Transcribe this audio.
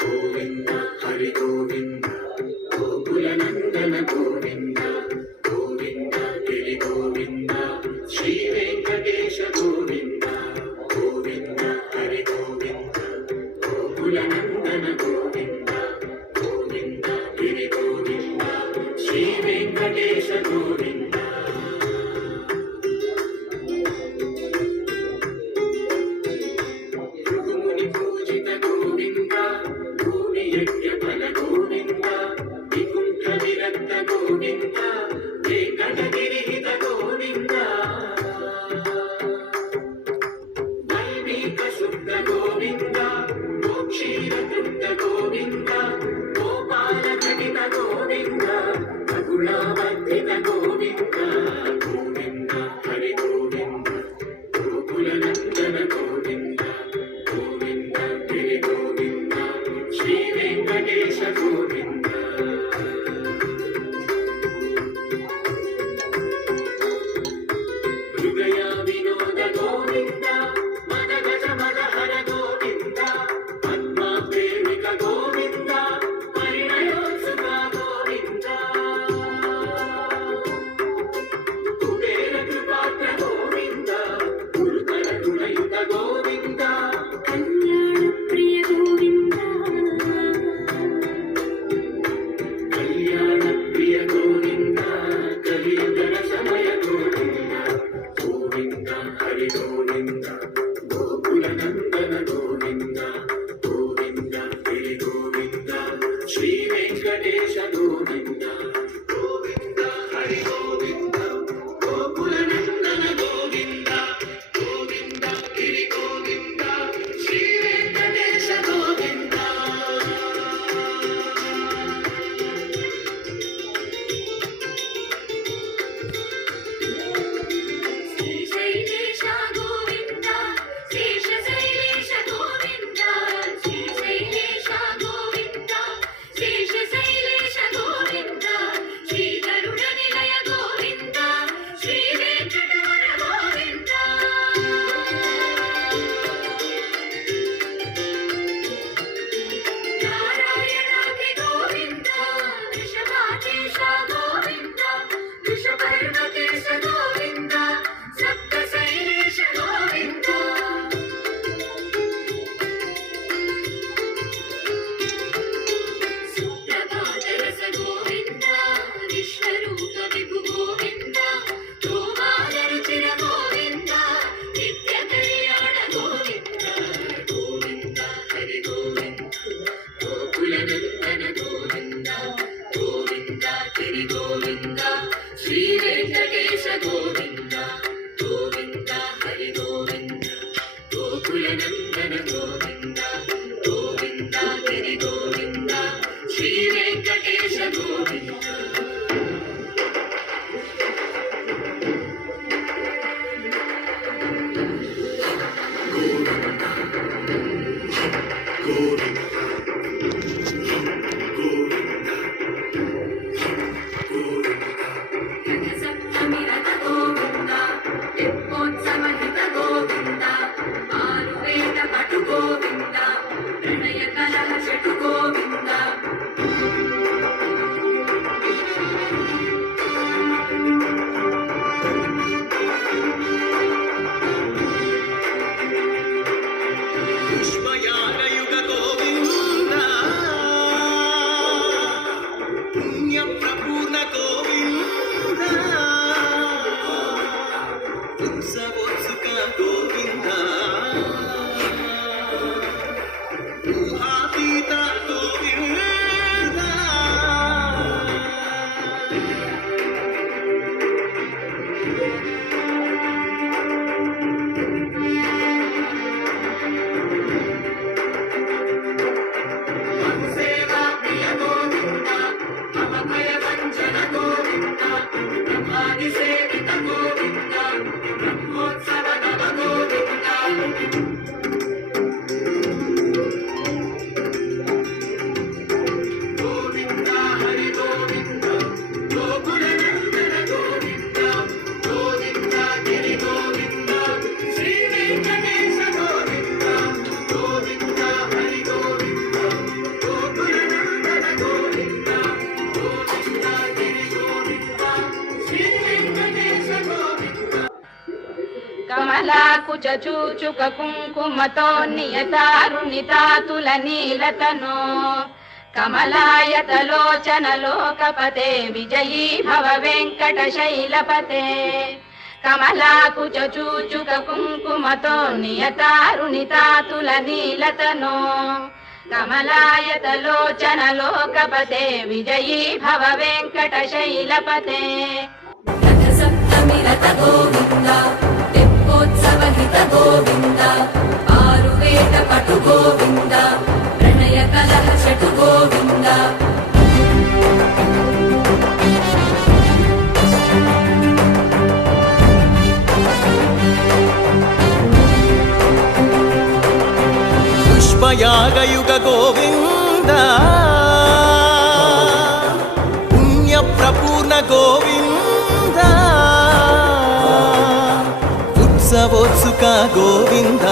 గోవింద హరి గోవింద గోకుల నందన గోవింద గోవింద గిరి గోవింద శ్రీ వెంకటేశ గోవింద గోవింద హరి గోవింద గోకుల నందన గోవింద గోవింద గిరి గోవింద శ్రీ వెంకటేశ గోవింద శ్రీ వెంకటేశ గోవింద గోవింద హరి గోవింద గోకుల నందన గోవింద గోవింద గిరి గోవింద శ్రీ వెంకటేశ గోవింద కుచూచుక కుంకుమతో నియతారుణితాతుల నీలతనో కమలాయతలోచన లోకపతే విజయీ భవ వెంకట శైలపతే కమలాకుచూచుక కుంకుమతో నియతారుణితాతుల నీలతనో కమలాయతలోచన లోకపతే విజయీ భవ వెంకట శైలపతే రథ సప్తమి రథ గోవింద తెప్పోత్సవ హిత గోవింద ఆరువేట పటు గోవింద ప్రణయ కలహ చటు గోవింద పుష్పయాగయుగ గోవింద పుణ్యప్రపూర్ణ గోవింద ఉత్సవోత్సుక గోవింద